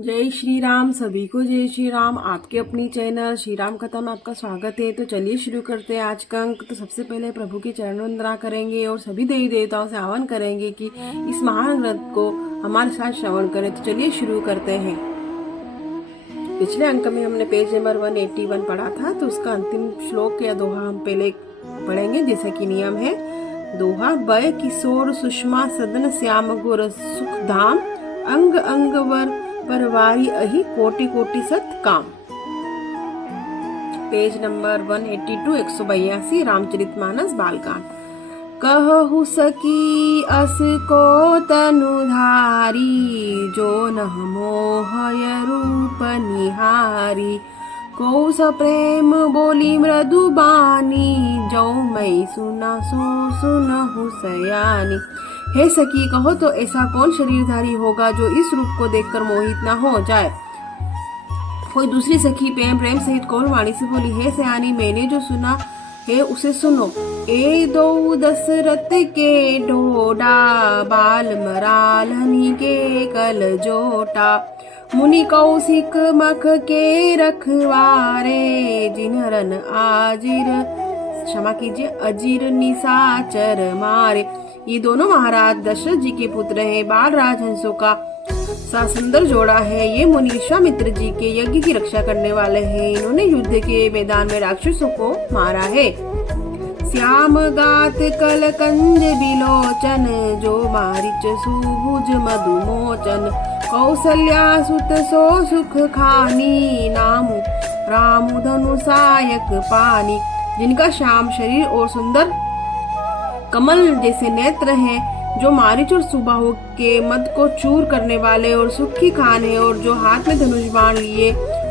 जय श्री राम। सभी को जय श्री राम। आपके अपनी चैनल श्री राम कथा में आपका स्वागत है। तो चलिए शुरू करते हैं आज का अंक। तो सबसे पहले प्रभु की चरण वंदना करेंगे और सभी देवी देवताओं से आह्वान करेंगे कि इस महान ग्रंथ को हमारे साथ श्रवण करें। तो चलिए शुरू करते हैं। पिछले अंक में हमने पेज नंबर 181 पढ़ा था, तो उसका अंतिम श्लोक या दोहा हम पहले पढ़ेंगे जैसा कि नियम है। दोहा: बय किशोर सुषमा सदन श्याम गुर सुख धाम, अंग अंग वर परवारी अहि कोटि कोटि सत काम। Page number 182 182 Ramcharitmanas Balkand. कहु सकी अस को तनुधारी, जो नह मोहय रूप निहारी। को स प्रेम बोली मृदु बानी, जो मैं सुना सो सुनहु सयानी। हे सखी, कहो तो ऐसा कौन शरीरधारी होगा जो इस रूप को देखकर मोहित न हो जाए। कोई दूसरी सखी प्रेम सहित कौन वाणी से बोली, हे सयानी, मैंने जो सुना है उसे सुनो। ए दो दशरथ के ढोडा, बाल मरालहनी के कल जोटा। मुनि कौशिक मख के रखवारे, जिन्हरन आजिर क्षमा कीजिए अजीर निशाचर मारे। ये दोनों महाराज दशरथ जी के पुत्र हैं। बाल राजहंसों का सा सुंदर जोड़ा है। ये मुनि विश्वामित्र जी के यज्ञ की रक्षा करने वाले हैं। इन्होंने युद्ध के मैदान में राक्षसों को मारा है। श्याम गात कल कंज बिलोचन, जो मारिच सुभुज मधुमोचन। कौसल्या सुत सो सुख खानी, नामु राम धनु सायक पानी। जिनका श्याम शरीर और सुंदर कमल जैसे नेत्र हैं, जो मारीच और सुबाहु के मद को चूर करने वाले और सुखी खान है, और जो हाथ में धनुष बाण लिए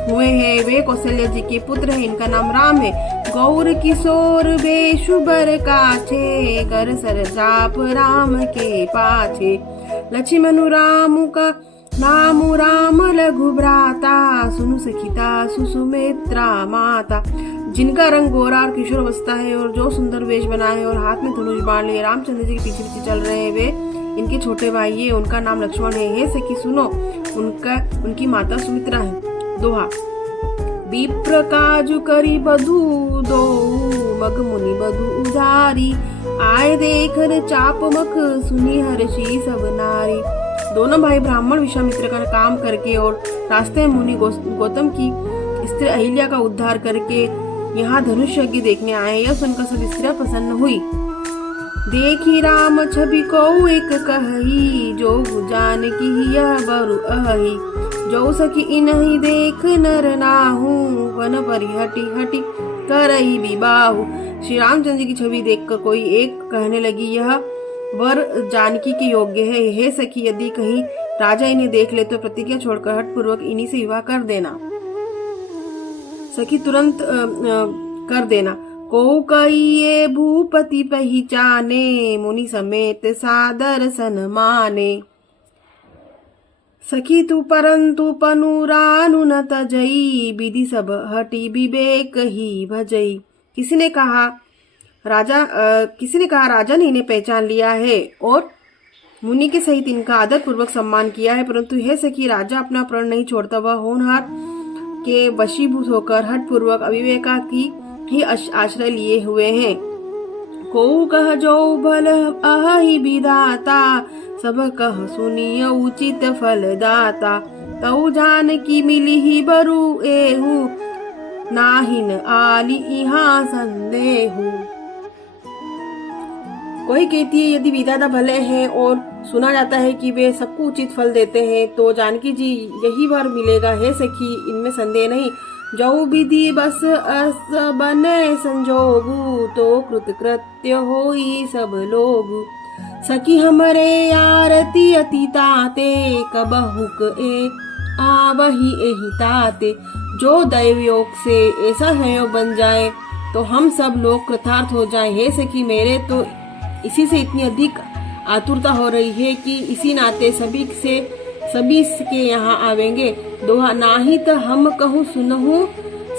हुए हैं, वे कौशल्या जी के पुत्र हैं। इनका नाम राम है। गौर किशोर बेशुबर काछे, कर सर जाप राम के पाछे। लक्ष्मण राम का नाम राम लघु भ्राता, सुनु सखिता सुसुमित्रा माता। जिनका रंग गोरा और किशोर अवस्था है, और जो सुंदर वेश बनाए है और हाथ में धनुष बाण लिए रामचंद्र जी के पीछे पीछे चल रहे हैं, वे इनके छोटे भाई है। उनका नाम लक्ष्मण है। हे सखी सुनो, उनकी माता सुमित्रा है। दोहा: विप्र काजु करी बधु दो, मग मुनि बधु उधारी। आए देखर चाप मख, सुनी हर्षी सब नारी। दोनों भाई ब्राह्मण विश्वामित्र का काम करके और रास्ते में मुनि गौतम की स्त्री अहिल्या का उद्धार करके यहाँ धनुष यज्ञ देखने आए। यह सुनकर सब स्त्रियां प्रसन्न हुई। देखी राम छवि को एक कही, जो जान की यह बरु अहि। जो सखी इनहि देख नर नाहु, वन परिहटी हटी करई विबाहु। श्री रामचंद्र जी की छवि देखकर कोई एक कहने लगी, यह वर जानकी के योग्य है। हे सखी, यदि कहीं राजा इन्हें देख ले तो प्रतिज्ञा छोड़कर हठ पूर्वक इन्हीं से विवाह कर देना। सखी तुरंत कर देना। को कहिए भूपति पहचाने, मुनि समेत सादर सन माने। सखी तू परंतु पनुरानु न तजई, विधि सब हटी विवेक ही भजई। किसी ने कहा राजा ने इन्हें पहचान लिया है और मुनि के सहित इनका आदर पूर्वक सम्मान किया है, परंतु हे सखी, राजा अपना प्रण नहीं छोड़ता। वह होनहार के वशीभूत होकर हठ पूर्वक अविवेका की ही आश्रय लिए हुए हैं। को कह जो भल अहि विधाता, सब कह सुनिय उचित फल दाता। तऊ जान की मिली ही बरु एहू, नाहिन आली इहाँ संदेहू। कोई कहती है यदि विधाता भले हैं और सुना जाता है कि वे सबको उचित फल देते हैं, तो जानकी जी यही वर मिलेगा। हे सखी, इनमें संदेह नहीं। जो विधि बस अस बने संजोगु, तो कृतकृत्य होई सब लोगु। सखी हमरे आरती अति ताते, कबहुक ए आवही एहि ताते। जो दैव योग से ऐसा संयोग बन जाए तो हम सब लोग कृतार्थ हो जाएं। हे सखी, मेरे तो इसी से इतनी अधिक आतुरता हो रही है कि इसी नाते सभी के यहाँ आवेंगे। दोहा: नाही त हम कहूँ सुनहु,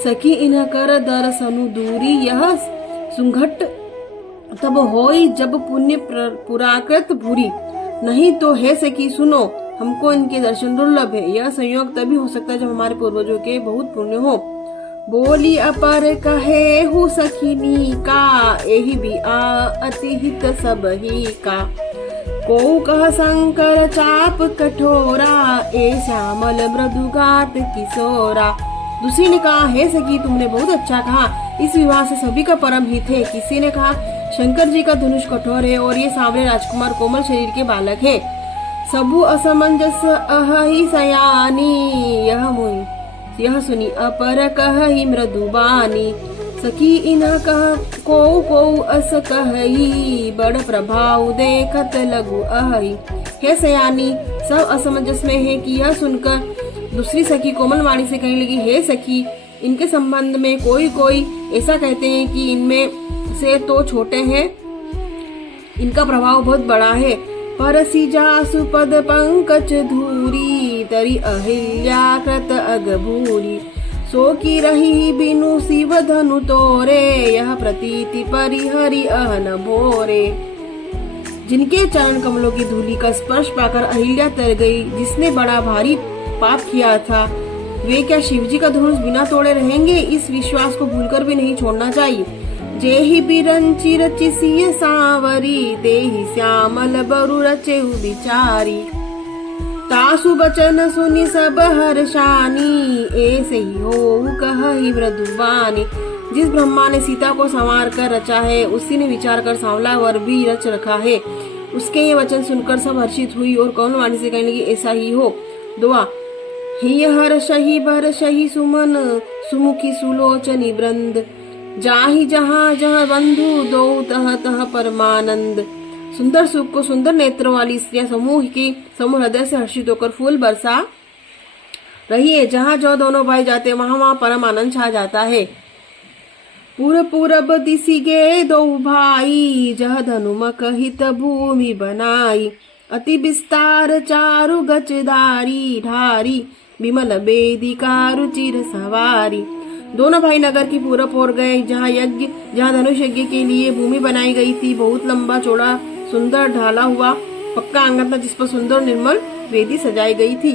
सखी इन्ह कर दरसनु दूरी। यह सुंघट तब होई जब पुण्य पुराकृत भूरी। नहीं तो हे सखी सुनो, हमको इनके दर्शन दुर्लभ है। यह संयोग तभी हो सकता है जब हमारे पूर्वजों के बहुत पुण्य हो। बोली अपर कहे हु सखिनी का, एहि भी अति हित सब ही का। को कह शंकर चाप कठोरा, ए श्यामल मृदुगात किशोरा। दूसरी ने कहा, हे सखी तुमने बहुत अच्छा कहा, इस विवाह से सभी का परम हित है। किसी ने कहा, शंकर जी का धनुष कठोर है और ये सांवले राजकुमार कोमल शरीर के बालक है। सबु असमंजस अहि सयानी, यह सुनी अपर कहि मृदुबानी। सखी इन्ह कह को अस कही, बड़ प्रभाव देखत लघु अहि। हे सयानी, सब असमंजस में है कि यह सुनकर दूसरी सखी कोमल वाणी से कहने लगी, हे सखी इनके संबंध में कोई ऐसा कहते हैं कि इनमें से तो छोटे हैं, इनका प्रभाव बहुत बड़ा है। परसी जासु पद पंकज धूरी, तरी अहिल्या कृत अगभूरी। सो की रही बिनु शिव धनु तोरे, यह प्रतीति परिहरि अहन भोरे। जिनके चरण कमलों की धूली का स्पर्श पाकर अहिल्या तर गई, जिसने बड़ा भारी पाप किया था, वे क्या शिवजी का धनुष बिना तोड़े रहेंगे? इस विश्वास को भूलकर भी नहीं छोड़ना चाहिए। जेहि बिरंची रचि सिय सांवरी, तेहि श्यामल बरु रचेहु बिचारी। तासु बचन सुनि सब हर्षानी, ऐसे ही हो कहि मृदुबानी। जिस ब्रह्मा ने सीता को संवार कर रचा है, उसी ने विचार कर सांवला वर भी रच रखा है। उसके ये वचन सुनकर सब हर्षित हुई और कौन वाणी से कहने लगी, ऐसा ही हो। दुआ, हिय हर्षहि बरषहि सुमन, सुमुखी सुलोचनी वृंद। जाहि जहाँ जहाँ बंधु, दो तह तह परमानंद। सुंदर सुख को सुंदर नेत्रों वाली स्त्रियां समूह हृदय से हर्षित होकर फूल बरसा रही है। जहाँ जो दोनों भाई जाते वहाँ परम आनंद छा जाता है। पूरब दिशि गे दो भाई, जह धनुमक हित भूमि बनाई। अति विस्तार चारु गचधारी, ढारी विमल बेदिका रुचिर सवारी। दोनों भाई नगर की पूरब ओर गए, जहाँ धनुष यज्ञ के लिए भूमि बनाई गई थी। बहुत लंबा चौड़ा सुंदर ढाला हुआ पक्का आंगन था, जिस पर सुंदर निर्मल वेदी सजाई गई थी।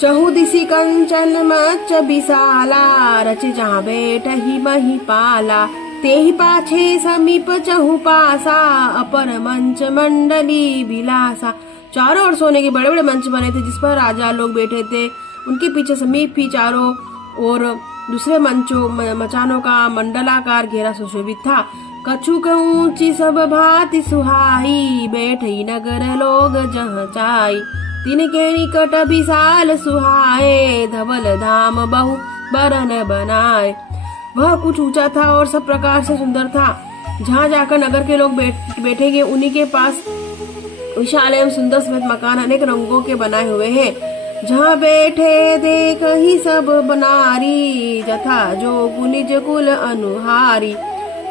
चहुदिशि कंचन मच्च विशाला, रच जहाँ बैठहि मही पाला। तेहि पाछे समीप चहु पासा, अपर मंच मंडली विलासा। चारों ओर सोने के बड़े बड़े मंच बने थे, जिस पर राजा लोग बैठे थे। उनके पीछे समीप ही चारों और दूसरे मचानों का मंडलाकार घेरा सुशोभित था। कछु ऊंची सब भांति सुहाई, बैठई नगर लोग जहाँ चाई। तिनके निकट विशाल सुहाए, धवल धाम बहु बरन बनाए। वह कुछ ऊंचा था और सब प्रकार से सुंदर था। जहाँ जाकर नगर के लोग बैठेंगे, उन्हीं के पास विशाल एवं सुंदर सफेद मकान अनेक रंगों के बनाए हुए हैं। जहाँ बैठे देख ही सब बनारी, जथा जो निज कुल अनुहारी।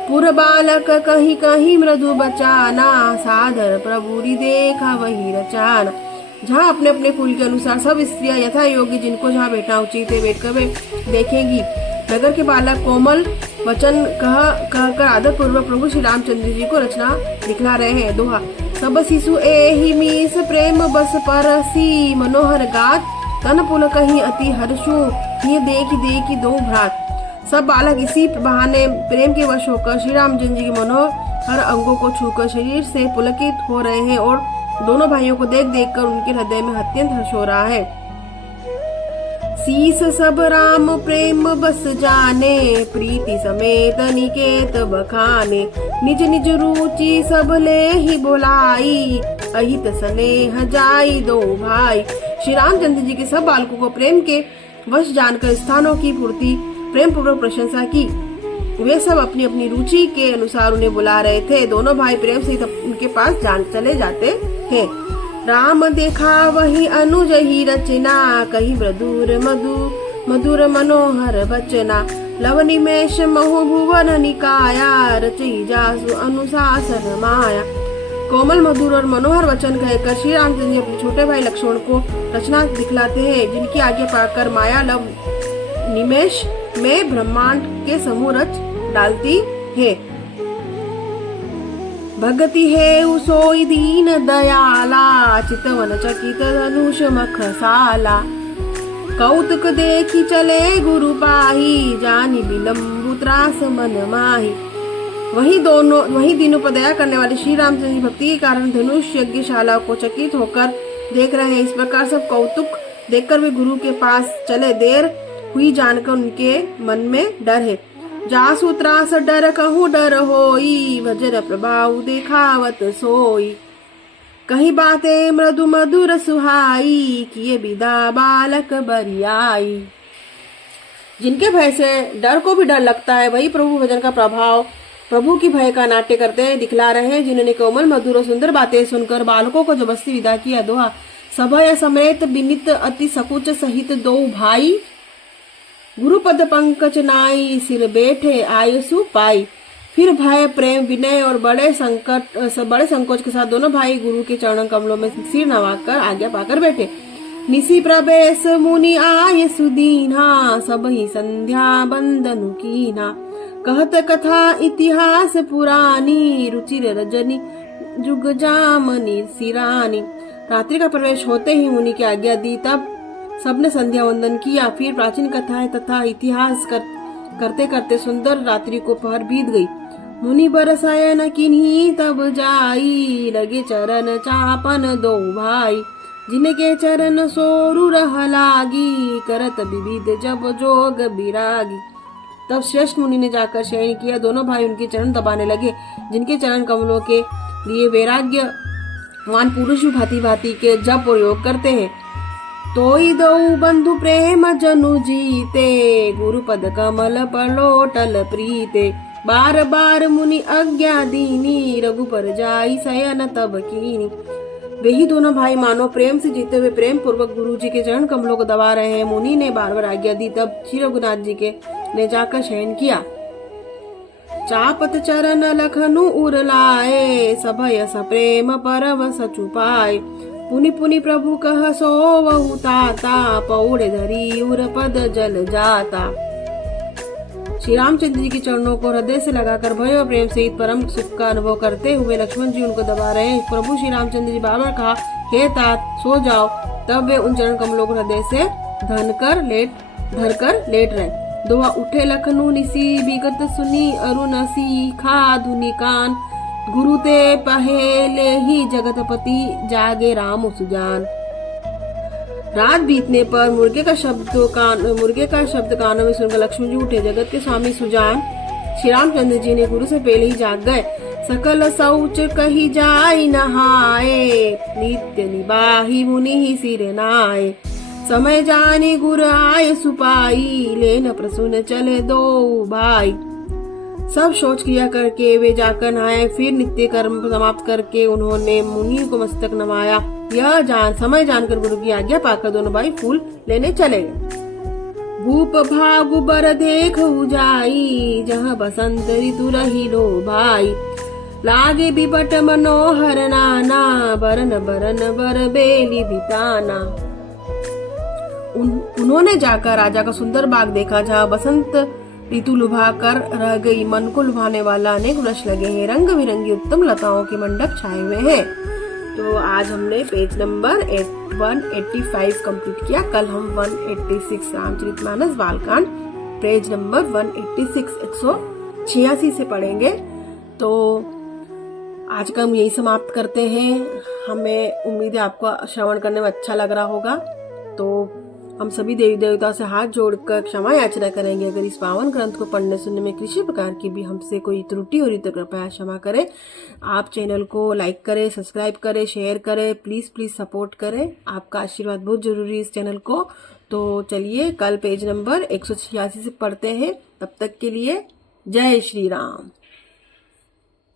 पुर बालक कहीं कहीं मृदु बचाना, सादर प्रभुरी देखा वही रचाना। जहाँ अपने अपने कुल के अनुसार सब स्त्रियां यथा योग्य जिनको जहाँ बैठना उचित है बैठ कर वे देखेंगी। नगर के बालक कोमल वचन कहकर आदर पूर्वक प्रभु श्री रामचंद्र जी को रचना दिखला रहे हैं। दोहा, सब शिशु एहि मीस प्रेम बस परसी, मनोहर गात तन पुल कहीं अति हर्षु, ये देखी दो भ्रात। सब बालक इसी बहाने प्रेम के वश होकर श्री रामचंद्र जी के मनोहर अंगों को छूकर शरीर से पुलकित हो रहे हैं और दोनों भाइयों को देख देख कर उनके हृदय में अत्यंत हर्ष हो रहा है। शीस सब राम प्रेम बस जाने, प्रीति समेत निकेत बखाने। निज निज रुचि सब ले ही बोलाई, अहित स्नेह जाई दो भाई। श्री रामचंद्र जी के सब बालकों को प्रेम के वश जानकर स्थानों की पूर्ति प्रेम पूर्वक प्रशंसा की। वे सब अपनी अपनी रुचि के अनुसार उन्हें बुला रहे थे। दोनों भाई प्रेम से उनके पास चले जाते हैं। राम देखा वही अनुज ही रचना, कही मधुर मनोहर बचना। लवनिमेश महु भुवन निकाया, रचई जासु अनुशासन माया। कोमल मधुर और मनोहर वचन कहकर श्री रामचंद्र जी अपने छोटे भाई लक्ष्मण को रचना दिखलाते हैं, जिनकी आज्ञा पाकर माया लव निमेश में ब्रह्मांड के समूह रच डालती है। भगति है सोई दीन दयाला, चितवन चकित धनुष मखसाला। कौतुक देखी चले गुरु पाही, जानी विलम्बु त्रास मन माही। वही दीनोपदया करने वाले श्री रामचंद्र जी भक्ति के कारण धनुष यज्ञशाला को चकित होकर देख रहे हैं। इस प्रकार सब कौतुक देखकर वे गुरु के पास चले। देर हुई जानकर उनके मन में डर है। जासु त्रास डर कहूँ डर होई, वज्र प्रभाव देखावत सोई। कहीं बातें मृदु मधुर सुहाई, किए विदा बालक बरियाई। जिनके भय से डर को भी डर लगता है, वही प्रभु भजन का प्रभाव प्रभु की भय का नाट्य करते हैं, दिखला रहे हैं। जिन्होंने कोमल मधुर और सुंदर बातें सुनकर बालकों को जबरदस्ती विदा किया। दोहा सभय समेत बिनित अति सकुच सहित दो भाई, गुरुपद पंकज नाई सिर बैठे आयसु पाई। फिर भय प्रेम विनय और बड़े संकोच के साथ दोनों भाई गुरु के चरण कमलों में सिर नवाकर आज्ञा पाकर बैठे। निसी प्रवेश मुनि आय सुदीना, सब ही संध्या बंदनु कीना। कहत कथा इतिहास पुरानी, रुचिर रजनी जुग जामनी सिरानी। रात्रि का प्रवेश होते ही मुनि की आज्ञा दी, तब सबने संध्या वंदन किया। फिर प्राचीन कथाएं तथा इतिहास करते करते सुंदर रात्रि को पहर बीत गई। मुनि बरसाया न किन्हीं तब जाई, लगे चरण चापन दो भाई। जिनके चरण सोरु रह लागी, करत विविध जब जोग बिरागी। तब श्रेष्ठ मुनि ने जाकर शयन किया। दोनों भाई उनके चरण दबाने लगे। जिनके चरण कमलों के लिए वैराग्यवान पुरुष भी भांति भांति के जप प्रयोग करते हैं। तोई दो बंधु प्रेम जनु जीते, गुरुपद कमल पलोटल प्रीते। बार बार मुनि आज्ञा दीनी, रघुपर जाई शयन तब कीनी। वे ही दोनों भाई मानो प्रेम से जीते हुए प्रेम पूर्वक गुरु जी के चरण कमलों को दबा रहे हैं। मुनि ने बार बार आज्ञा दी, तब श्री रघुनाथ जी के ने जाकर शयन किया। चापत चरण लखनु उरलाए, सभय प्रेम परवश छुपाए। पुनि पुनि प्रभु कह सोवहु ताता, पौड़े धरी उर पद जल जाता। श्री रामचंद्र जी के चरणों को हृदय से लगाकर भय और प्रेम सहित परम सुख का अनुभव करते हुए लक्ष्मण जी उनको दबा रहे हैं। प्रभु श्री रामचंद्र जी बार बार कहा, हे तात सो जाओ। तब वे उन चरण कमलों को हृदय से धरकर लेट रहे। दोहा उठे लखनऊ निसी, विगत सुनी अरुण सीखा धुनि कान। गुरु ते पहेले ही जगतपति, जागे राम सुजान। रात बीतने पर मुर्गे का शब्द कानों में सुनकर लक्ष्मण जी उठे। जगत के स्वामी सुजान श्री रामचंद्र जी ने गुरु से पहले ही जाग गए। सकल शौच कही जाई नहाए, नित्य निबाही मुनि ही सिर नाए। समय जानी गुर आय सुपाई, लेन प्रसून चले दो भाई। सब शौच क्रिया करके वे जाकर नहाए। फिर नित्य कर्म समाप्त करके उन्होंने मुनि को मस्तक नवाया। समय जानकर गुरु की आज्ञा पाकर दोनों भाई फूल लेने चले गए। भूप भागु बर देख जाई, जहाँ बसंत ऋतु रही लो भाई। लागे बिपट मनोहर नाना, बरन बरन बर बेली बिताना। उन्होंने जाकर राजा का सुंदर बाग देखा, जहाँ बसंत ऋतु लुभा कर रह गई। मन को लुभाने वाला अनेक वृक्ष लगे हैं, रंग बिरंगी उत्तम लताओं के मंडप छाए हुए हैं। तो आज हमने पेज नंबर 185 कंप्लीट किया। कल हम 186 रामचरितमानस बालकांड पेज नंबर 186 से पढ़ेंगे। तो आज का हम यही समाप्त करते हैं। हमें उम्मीद है आपको श्रवण करने में अच्छा लग रहा होगा। तो हम सभी देवी देवताओं से हाथ जोड़कर क्षमा याचना करेंगे। अगर इस पावन ग्रंथ को पढ़ने सुनने में किसी प्रकार की भी हमसे कोई त्रुटि हो रही तो कृपया क्षमा करें। आप चैनल को लाइक करें, सब्सक्राइब करें, शेयर करें, प्लीज सपोर्ट करें। आपका आशीर्वाद बहुत जरूरी है इस चैनल को। तो चलिए कल पेज नंबर 186 से पढ़ते हैं। तब तक के लिए जय श्री राम।